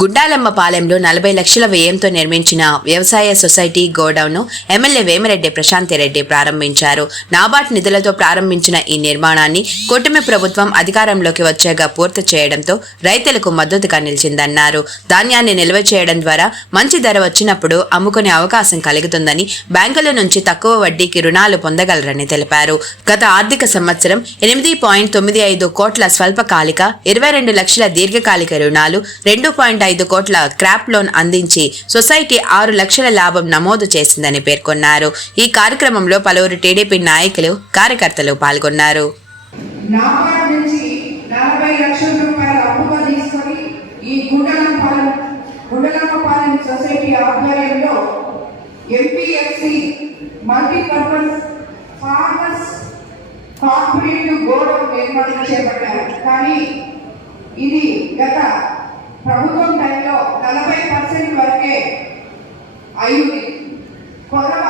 గుండాలమ్మ పాలెంలో నలభై లక్షల వ్యయంతో నిర్మించిన వ్యవసాయ సొసైటీ గోడౌన్ను ఎమ్మెల్యే వేమిరెడ్డి ప్రశాంతిరెడ్డి ప్రారంభించారు. నాబార్డ్ నిధులతో ప్రారంభించిన ఈ నిర్మాణాన్ని కూటమి ప్రభుత్వం అధికారంలోకి వచ్చాక పూర్తి చేయడంతో రైతులకు మద్దతుగా నిలిచిందన్నారు. ధాన్యాన్ని నిల్వ చేయడం ద్వారా మంచి ధర వచ్చినప్పుడు అమ్ముకునే అవకాశం కలుగుతుందని బ్యాంకుల నుంచి తక్కువ వడ్డీకి రుణాలు పొందగలరని తెలిపారు. గత ఆర్థిక సంవత్సరం ఎనిమిది పాయింట్ తొమ్మిది ఐదు కోట్ల స్వల్పకాలిక ఇరవై రెండు లక్షల దీర్ఘకాలిక రుణాలు రెండు పాయింట్ పాయింట్ ఐదు కోట్ల క్రాప్ లోన్ అందించి సొసైటీ ఆరు లక్షల లాభం నమోదు చేసిందని పేర్కొన్నారు. ఈ కార్యక్రమంలో పలువురు టీడీపీ నాయకులు కార్యకర్తలు పాల్గొన్నారు. మల్టీపర్పస్ ఫార్మర్స్ కాంపిటేటివ్ గోడౌన్ నిర్మాణం చేపట్టారు. కానీ ఇది గత ప్రభుత్వం టైంలో నలభై పర్సెంట్ వరకే అయింది. కొరవ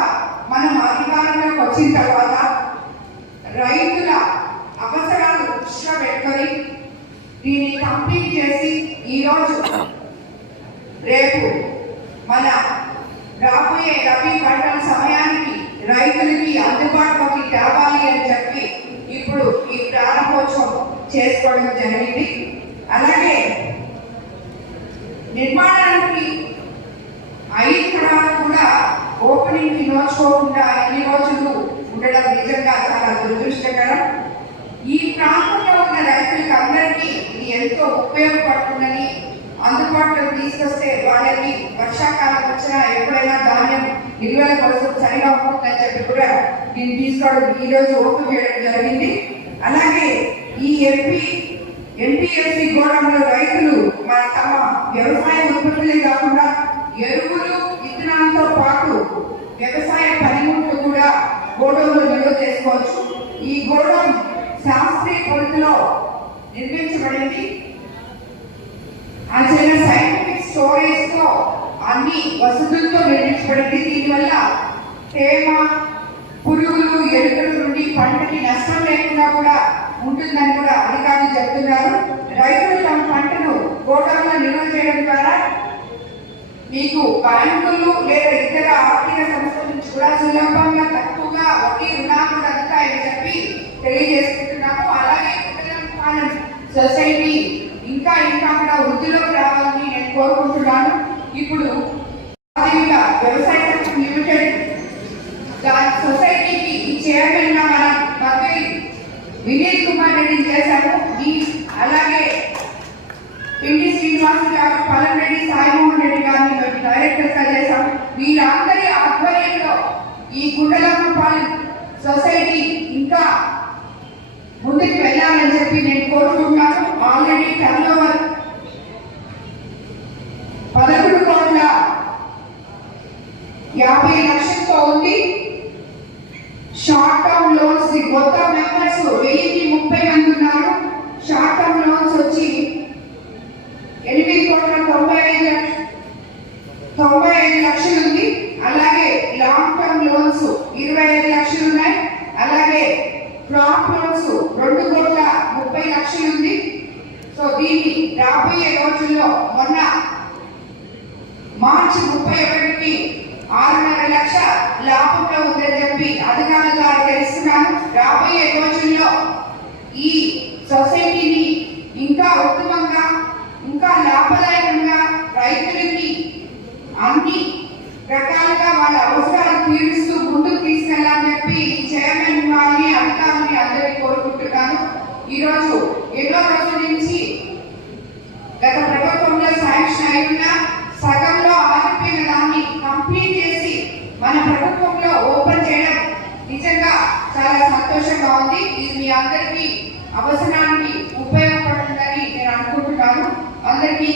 మనం అధికారంలోకి వచ్చిన తర్వాత రైతుల అవసరాలు దృష్టిలో పెట్టుకొని దీన్ని కంప్లీట్ చేసి ఈరోజు రేపు మన రాబోయే రబీ పంటల సమయానికి రైతులకి అందుబాటులోకి తేవాలి అని చెప్పి ఇప్పుడు ఈ ప్రారంభోత్సవం చేసుకోవడం జరిగింది. అలాగే నిర్మాణానికి అయిన తర్వాత కూడా ఓపెనింగ్కి నోచుకోకుండా ఎన్ని రోజులు ఉండడం నిజంగా చాలా దురదృష్టకరం. ఈ ప్రాంతంలో ఉన్న రైతులకు అందరికీ ఇది ఎంతో ఉపయోగపడుతుందని అందుబాటులో తీసుకొస్తే వాళ్ళకి వర్షాకాలం వచ్చినా ఎప్పుడైనా ధాన్యం నిల్వల కోసం సరిగా ఉంటుందని చెప్పి కూడా దీన్ని తీసుకోవడం ఈ రోజు ఓపెన్ చేయడం జరిగింది. అలాగే ఈ ఎంపీ ఎంపీఎస్సీ గోడంలో వ్యవసాయ ఉత్పత్తులే కాకుండా ఎరువులు విత్తనాలతో పాటు వ్యవసాయ పనిముట్లు కూడా గోడౌన్లో నిల్వ చేసుకోవచ్చు. ఈ గోడౌన్ శాస్త్రీయ పద్ధతిలో నిర్మించబడింది. అంచన సైంటిఫిక్ స్టోరేజ్తో అన్ని వసతులతో నిర్మించబడింది. దీనివల్ల తేమ పురుగులు ఎలుకల నుండి పంటకి నష్టం లేకుండా కూడా ఉంటుందని కూడా అధికారులు చెప్తున్నారు రైతులు తమ పంటను గోడౌన్లో నిల్వ చేయడం ద్వారా మీకు బ్యాంకులు లేదా ఇతర ఆర్థిక సంస్థల నుంచి కూడా సులభంగా తక్కువగా ఒకే రుణాలు అందుతాయని చెప్పి తెలియజేసుకుంటున్నాము. అలాగే సొసైటీ ఇంకా ఇంకా కూడా వృద్ధిలోకి రావాలని నేను కోరుకుంటున్నాను. ఇప్పుడు వ్యవసాయ లిమిటెడ్ దాని సొసైటీకి ఈ చైర్మన్గా మనం బగ్గరి వినీత్ కుమార్ రెడ్డి చేశాము. ఈ అలాగే పిండి శ్రీనివాస్ గారు పలం రెడ్డి సాయిమోహన్ డైరెక్టర్స్ డైరెక్టర్గా చేశాం వీరందరి ఆధ్వర్యంలో ఈ గుండెలమ్మపాలెం సొసైటీ ఇంకా ముందుకు వెళ్ళాలని చెప్పి నేను కోరుకుంటున్నాను. ఆల్రెడీ టర్న్ ఓవర్ పదకొండు కోట్ల యాభై లక్షలతో ఉంది. షార్ట్ టర్మ్ లోన్స్ మొత్తం మెంబర్స్ వెయ్యికి ముప్పై మంది ఉన్నారు. షార్ట్ టర్మ్ లోన్స్ వచ్చి ఎనిమిది కోట్ల తొంభై ఐదు లక్ష- తొంభై ఐదు లక్షలు ఉంది అలాగే లాంగ్ టర్మ్ లోన్స్ ఇరవై ఐదు లక్షలు ఉన్నాయి అలాగే క్రాప్ లోన్స్ రెండు కోట్ల ముప్పై లక్షలు ఉంది సో దీన్ని రాబోయే రోజుల్లో మొన్న మార్చి ముప్పై ఒకటికి ఆరున్నర లక్ష లాభంలో ఉందని చెప్పి అధికారుల ద్వారా తెలుస్తున్నాను రాబోయే రోజుల్లో ఈ సొసైటీని ఇంకా ఉత్తమంగా ఇంకా లాభదాయకంగా రైతులకి అన్ని రకాలుగా వాళ్ళ అవసరాలు తీరుస్తూ ముందుకు తీసుకెళ్ళాలని చెప్పి చైర్మన్ వారిని అధికారులని అందరికీ కోరుకుంటున్నాను. ఈరోజు ఎన్నో రోజుల నుంచి గత ప్రభుత్వంలో శాంక్షన్ అయిన సగంలో ఆగిపోయిన దాన్ని కంప్లీట్ చేసి మన ప్రభుత్వంలో ఓపెన్ చేయడం నిజంగా చాలా సంతోషంగా ఉంది. ఇది మీ అందరికీ అవసరానికి ఉపయోగపడుతుందని నేను అనుకుంటున్నాను. అందరికీ